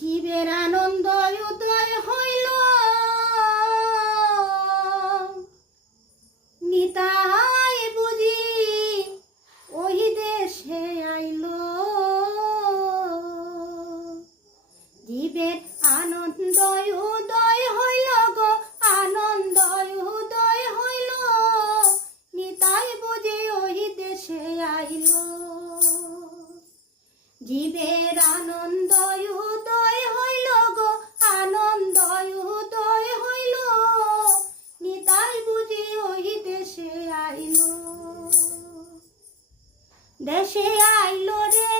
জীবের আনন্দ উদয় হইল, নিতাই বুঝি ওই দেশে আইল। জীবের আনন্দ উদয় হইল গো, আনন্দ উদয় হইল, নিতাই বুঝি ওই দেশে আইল। জীবের আনন্দ উদয় হইল গো, আনন্দ উদয় হইল, নিতাই বুঝি ওই দেশে আইল। দেশে আইল রে